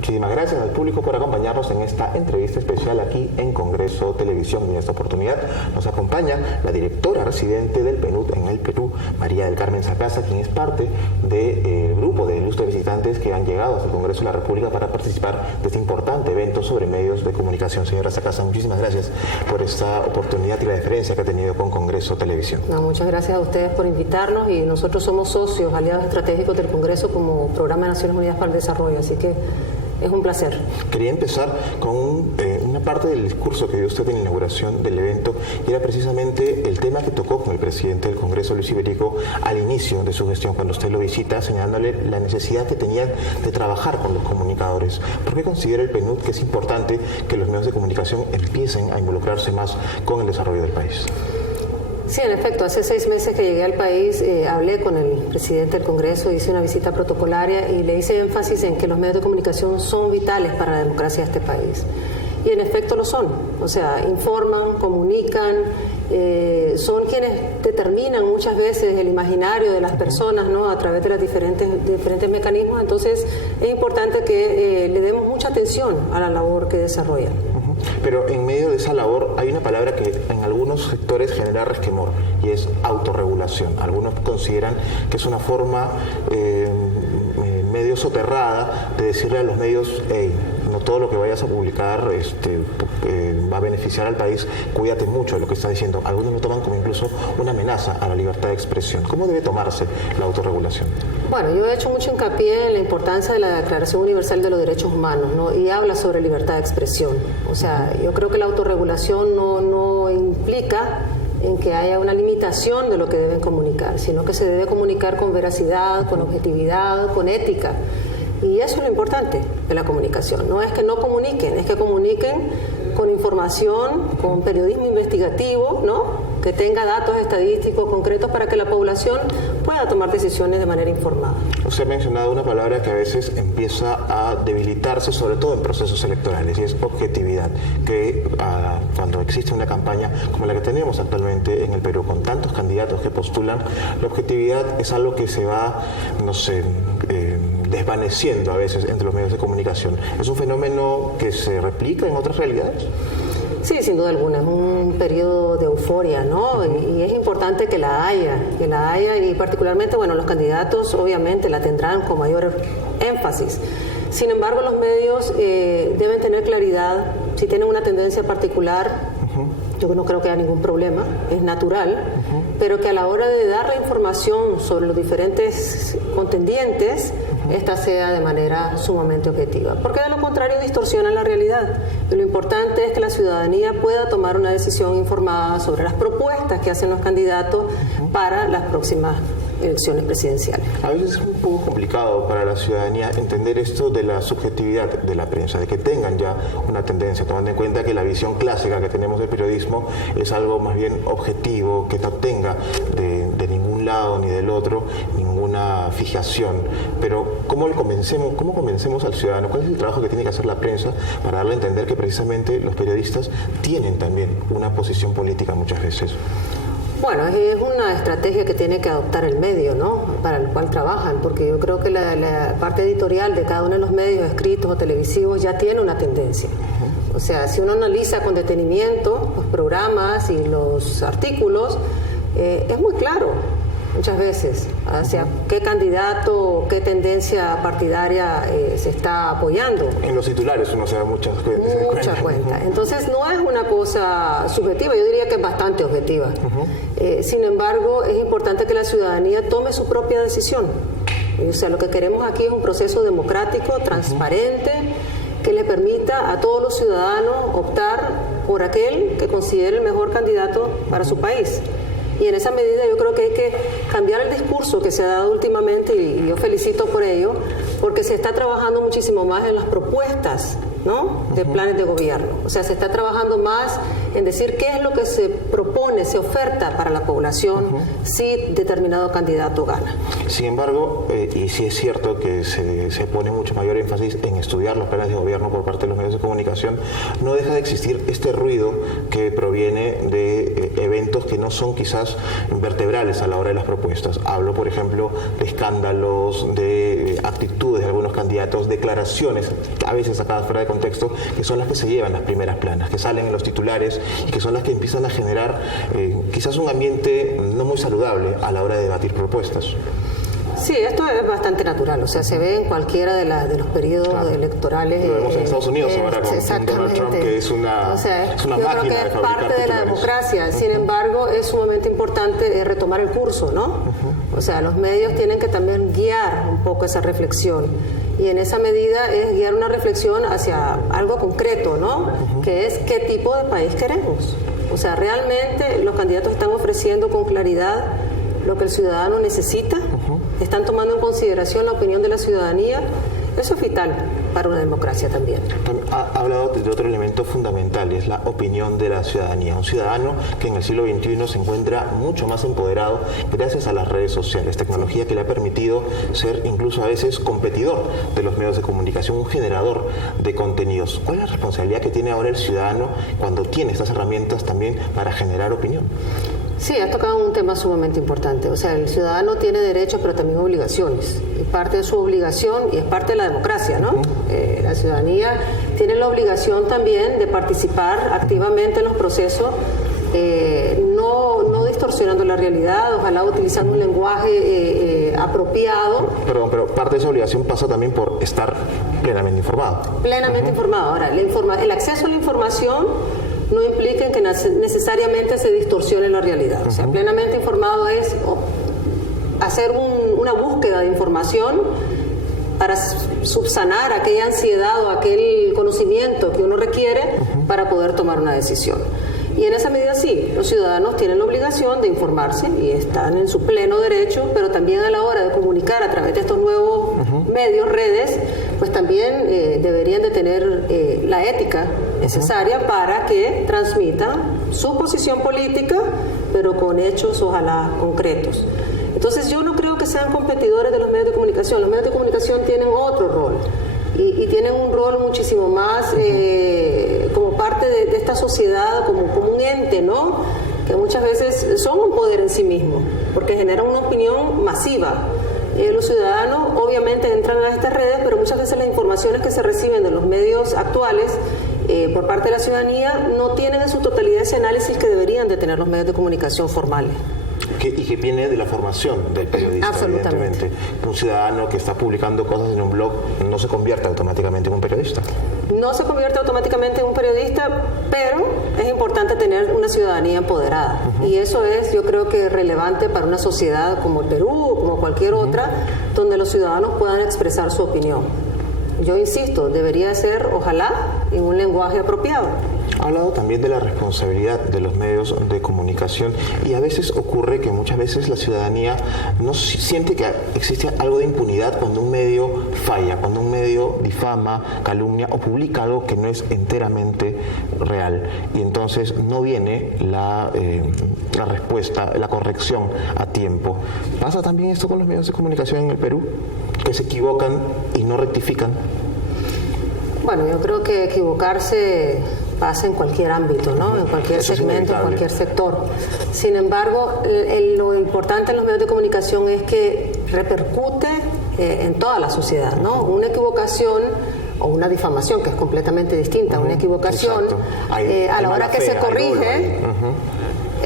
Muchísimas gracias al público por acompañarnos en esta entrevista especial aquí en Congreso Televisión. Y en esta oportunidad nos acompaña la directora residente del PNUD en el Perú, María del Carmen Sacasa, quien es parte del grupo de ilustres visitantes que han llegado hasta el Congreso de la República para participar de este importante evento sobre medios de comunicación. Señora Sacasa, muchísimas gracias por esta oportunidad y la deferencia que ha tenido con Congreso Televisión. No, muchas gracias a ustedes por invitarnos, y nosotros somos socios, aliados estratégicos del Congreso como Programa de Naciones Unidas para el Desarrollo, así que es un placer. Quería empezar con una parte del discurso que dio usted en la inauguración del evento, y era precisamente el tema que tocó con el presidente del Congreso, Luis Iberico, al inicio de su gestión, cuando usted lo visita, señalándole la necesidad que tenían de trabajar con los comunicadores. ¿Por qué considera el PNUD que es importante que los medios de comunicación empiecen a involucrarse más con el desarrollo del país? Sí, en efecto, hace 6 meses que llegué al país, hablé con el presidente del Congreso, hice una visita protocolaria y le hice énfasis en que los medios de comunicación son vitales para la democracia de este país. Y en efecto lo son, o sea, informan, comunican, son quienes determinan muchas veces el imaginario de las personas, ¿no?, a través de los diferentes mecanismos. Entonces es importante que le demos mucha atención a la labor que desarrollan. Pero en medio de esa labor hay una palabra que en algunos sectores genera resquemor, y es autorregulación. Algunos consideran que es una forma medio soterrada de decirle a los medios: hey, no todo lo que vayas a publicar va a beneficiar al país, cuídate mucho de lo que estás diciendo. Algunos lo toman como incluso una amenaza a la libertad de expresión. ¿Cómo debe tomarse la autorregulación? Bueno, yo he hecho mucho hincapié en la importancia de la Declaración Universal de los Derechos Humanos, ¿no?, y habla sobre libertad de expresión. O sea, yo creo que la autorregulación no implica en que haya una limitación de lo que deben comunicar, sino que se debe comunicar con veracidad, con objetividad, con ética. Y eso es lo importante de la comunicación. No es que no comuniquen, es que comuniquen con información, con periodismo investigativo, ¿no?, que tenga datos estadísticos concretos para que la población pueda tomar decisiones de manera informada. Usted ha mencionado una palabra que a veces empieza a debilitarse, sobre todo en procesos electorales, y es objetividad, que cuando existe una campaña como la que tenemos actualmente en el Perú, con tantos candidatos que postulan, la objetividad es algo que se va, no sé, desvaneciendo a veces entre los medios de comunicación. ¿Es un fenómeno que se replica en otras realidades? Sí, sin duda alguna, es un periodo de euforia, ¿no? Y es importante que la haya, y particularmente, bueno, los candidatos obviamente la tendrán con mayor énfasis. Sin embargo, los medios deben tener claridad. Si tienen una tendencia particular, yo no creo que haya ningún problema, es natural, pero que a la hora de dar la información sobre los diferentes contendientes, esta sea de manera sumamente objetiva, porque de lo contrario distorsiona la realidad. Y lo importante es que la ciudadanía pueda tomar una decisión informada sobre las propuestas que hacen los candidatos para las próximas elecciones presidenciales. A veces es un poco complicado para la ciudadanía entender esto de la subjetividad de la prensa, de que tengan ya una tendencia, tomando en cuenta que la visión clásica que tenemos del periodismo es algo más bien objetivo, que no tenga de ningún lado ni del otro ninguna fijación. Pero ¿cómo convencemos al ciudadano? ¿Cuál es el trabajo que tiene que hacer la prensa para darle a entender que precisamente los periodistas tienen también una posición política muchas veces? Bueno, es una estrategia que tiene que adoptar el medio, ¿no?, para el cual trabajan, porque yo creo que la parte editorial de cada uno de los medios escritos o televisivos ya tiene una tendencia. O sea, si uno analiza con detenimiento los programas y los artículos, es muy claro muchas veces hacia qué candidato o qué tendencia partidaria se está apoyando. En los titulares uno se da muchas cuentas. Entonces no es una cosa subjetiva, yo diría que es bastante objetiva. Sin embargo, es importante que la ciudadanía tome su propia decisión. O sea, lo que queremos aquí es un proceso democrático, transparente, que le permita a todos los ciudadanos optar por aquel que considere el mejor candidato para su país. Y en esa medida yo creo que hay que cambiar el discurso que se ha dado últimamente, y yo felicito por ello, porque se está trabajando muchísimo más en las propuestas, ¿no?, de planes de gobierno. O sea, se está trabajando más en decir qué es lo que se propone, se oferta para la población si determinado candidato gana. Sin embargo, y sí es cierto que se pone mucho mayor énfasis en estudiar los planes de gobierno por parte de los medios de comunicación, no deja de existir este ruido que proviene de eventos que no son quizás vertebrales a la hora de las propuestas. Hablo, por ejemplo, de escándalos, de actitudes de algunos candidatos, declaraciones, a veces sacadas fuera de contexto, que son las que se llevan las primeras planas, que salen en los titulares y que son las que empiezan a generar quizás un ambiente no muy saludable a la hora de debatir propuestas. Sí, esto es bastante natural, o sea, se ve en cualquiera de los periodos electorales. Lo vemos en Estados Unidos ahora con Donald Trump, que es una, es una máquina creo que de es fabricar parte de la democracia. Sin embargo, es sumamente importante retomar el curso, ¿no? O sea, los medios tienen que también guiar un poco esa reflexión. Y en esa medida es guiar una reflexión hacia algo concreto, ¿no? Que es qué tipo de país queremos. O sea, realmente los candidatos están ofreciendo con claridad lo que el ciudadano necesita, están tomando en consideración la opinión de la ciudadanía. Eso es vital para una democracia también. Ha hablado de otro elemento fundamental, es la opinión de la ciudadanía. Un ciudadano que en el siglo XXI se encuentra mucho más empoderado gracias a las redes sociales, tecnología que le ha permitido ser incluso a veces competidor de los medios de comunicación, un generador de contenidos. ¿Cuál es la responsabilidad que tiene ahora el ciudadano cuando tiene estas herramientas también para generar opinión? Sí, has tocado un tema sumamente importante. O sea, el ciudadano tiene derechos, pero también obligaciones. Y parte de su obligación, y es parte de la democracia, ¿no? La ciudadanía tiene la obligación también de participar activamente en los procesos, no distorsionando la realidad, ojalá utilizando un lenguaje apropiado. Perdón, pero parte de esa obligación pasa también por estar plenamente informado. Plenamente informado. Ahora, el acceso a la información no implica que necesariamente se distorsione la realidad. O sea, plenamente informado es hacer una búsqueda de información para subsanar aquella ansiedad o aquel conocimiento que uno requiere para poder tomar una decisión. Y en esa medida sí, los ciudadanos tienen la obligación de informarse y están en su pleno derecho, pero también a la hora de comunicar a través de estos nuevos medios, redes, pues también deberían de tener la ética necesaria para que transmitan su posición política, pero con hechos ojalá concretos. Entonces yo no creo que sean competidores de los medios de comunicación. Los medios de comunicación tienen otro rol y tienen un rol muchísimo más como parte de esta sociedad, como un ente, ¿no? Que muchas veces son un poder en sí mismo, porque generan una opinión masiva. Los ciudadanos obviamente entran a estas redes, pero muchas veces las informaciones que se reciben de los medios actuales por parte de la ciudadanía no tienen en su totalidad ese análisis que deberían de tener los medios de comunicación formales. Y que viene de la formación del periodista. Absolutamente. Evidentemente. Un ciudadano que está publicando cosas en un blog no se convierte automáticamente en un periodista. No se convierte automáticamente en un periodista, pero es importante tener una ciudadanía empoderada. Y eso es, yo creo que relevante para una sociedad como el Perú o como cualquier otra, donde los ciudadanos puedan expresar su opinión. Yo insisto, debería ser, ojalá, en un lenguaje apropiado. Ha hablado también de la responsabilidad de los medios de comunicación y a veces ocurre que muchas veces la ciudadanía no siente que existe algo de impunidad cuando un medio falla, cuando un medio difama, calumnia o publica algo que no es enteramente real y entonces no viene la respuesta, la corrección a tiempo. ¿Pasa también esto con los medios de comunicación en el Perú? ¿Que se equivocan y no rectifican? Bueno, yo creo que equivocarse pasa en cualquier ámbito, ¿no? En cualquier segmento, en cualquier sector. Sin embargo, lo importante en los medios de comunicación es que repercute en toda la sociedad, ¿no? Una equivocación o una difamación, que es completamente distinta, una equivocación, a la hora que se corrige,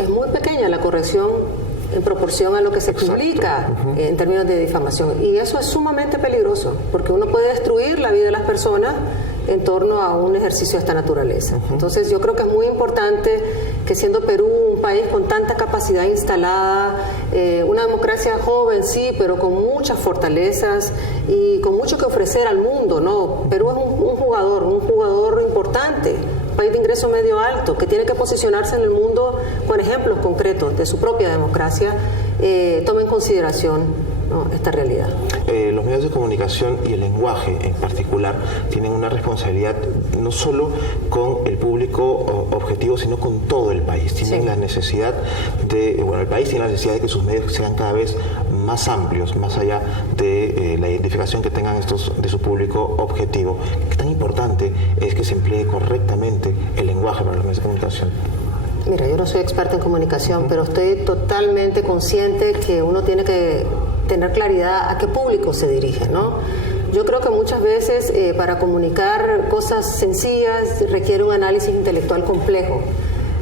es muy pequeña la corrección en proporción a lo que se publica en términos de difamación. Y eso es sumamente peligroso, porque uno puede destruir la vida de las personas en torno a un ejercicio de esta naturaleza. Entonces yo creo que es muy importante que siendo Perú un país con tanta capacidad instalada, una democracia joven sí, pero con muchas fortalezas y con mucho que ofrecer al mundo, ¿no? Perú es un jugador importante, un país de ingreso medio alto, que tiene que posicionarse en el mundo con ejemplos concretos de su propia democracia. Toma en consideración ¿no?, esta realidad. Los medios de comunicación y el lenguaje en particular tienen una responsabilidad no solo con el público objetivo, sino con todo el país. Tienen la necesidad de, el país tiene la necesidad de que sus medios sean cada vez más amplios, más allá de la identificación que tengan estos de su público objetivo. ¿Qué tan importante es que se emplee correctamente el lenguaje para los medios de comunicación? Mira, yo no soy experta en comunicación, pero estoy totalmente consciente que uno tiene que tener claridad a qué público se dirige, ¿no? Yo creo que muchas veces para comunicar cosas sencillas requiere un análisis intelectual complejo,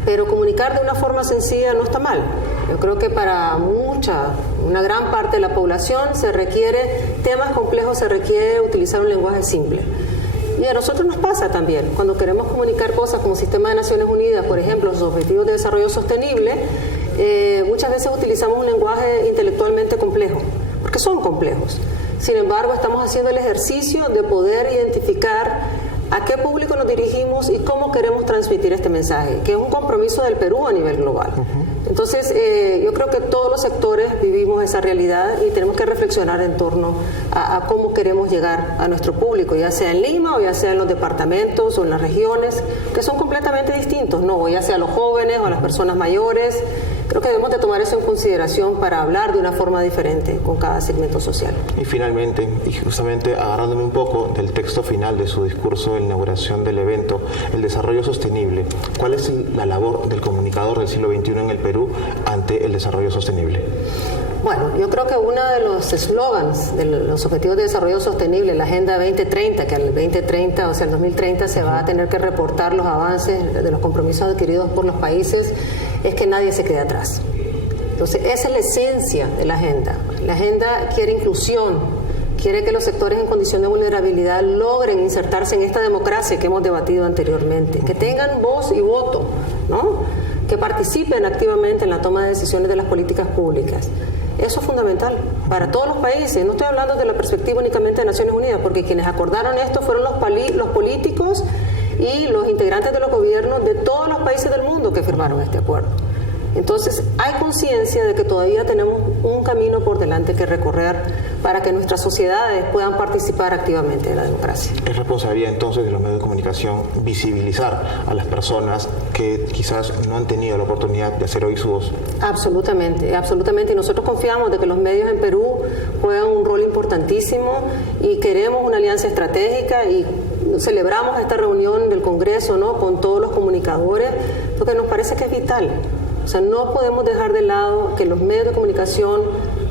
pero comunicar de una forma sencilla no está mal. Yo creo que para una gran parte de la población se requiere temas complejos, se requiere utilizar un lenguaje simple. Y a nosotros nos pasa también, cuando queremos comunicar cosas como Sistema de Naciones Unidas, por ejemplo, los Objetivos de Desarrollo Sostenible, muchas veces utilizamos un lenguaje intelectualmente complejo, porque son complejos. Sin embargo, estamos haciendo el ejercicio de poder identificar a qué público nos dirigimos y cómo queremos transmitir este mensaje, que es un compromiso del Perú a nivel global. Entonces, yo creo que todos los sectores vivimos esa realidad y tenemos que reflexionar en torno a cómo queremos llegar a nuestro público, ya sea en Lima o ya sea en los departamentos o en las regiones, que son completamente distintos, ¿no? O ya sea a los jóvenes o a las personas mayores. Creo que debemos de tomar eso en consideración para hablar de una forma diferente con cada segmento social. Y finalmente, y justamente agarrándome un poco del texto final de su discurso de inauguración del evento, el desarrollo sostenible, ¿cuál es la labor del comunicador del siglo XXI en el Perú ante el desarrollo sostenible? Bueno, yo creo que uno de los eslogans de los Objetivos de Desarrollo Sostenible, la Agenda 2030, que al 2030, o sea, al 2030 se va a tener que reportar los avances de los compromisos adquiridos por los países, es que nadie se quede atrás. Entonces, esa es la esencia de la agenda. La agenda quiere inclusión, quiere que los sectores en condición de vulnerabilidad logren insertarse en esta democracia que hemos debatido anteriormente, que tengan voz y voto, ¿no?, que participen activamente en la toma de decisiones de las políticas públicas. Eso es fundamental para todos los países. No estoy hablando de la perspectiva únicamente de Naciones Unidas, porque quienes acordaron esto fueron los políticos y los integrantes de los gobiernos de todos los países del mundo que firmaron este acuerdo. Entonces, hay conciencia de que todavía tenemos un camino por delante que recorrer para que nuestras sociedades puedan participar activamente de la democracia. Es responsabilidad entonces de los medios de comunicación visibilizar a las personas que quizás no han tenido la oportunidad de hacer oír su voz. Absolutamente, absolutamente. Y nosotros confiamos de que los medios en Perú juegan un rol importantísimo y queremos una alianza estratégica y celebramos esta reunión del Congreso, ¿no?, con todos los comunicadores, porque nos parece que es vital. O sea, no podemos dejar de lado que los medios de comunicación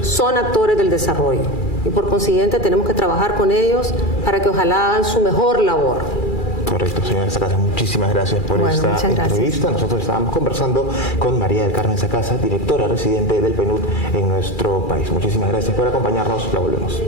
son actores del desarrollo y por consiguiente tenemos que trabajar con ellos para que ojalá hagan su mejor labor. Correcto, señora Sacasa, muchísimas gracias por esta entrevista. Nosotros estábamos conversando con María del Carmen Sacasa, directora residente del PNUD en nuestro país. Muchísimas gracias por acompañarnos, la volvemos.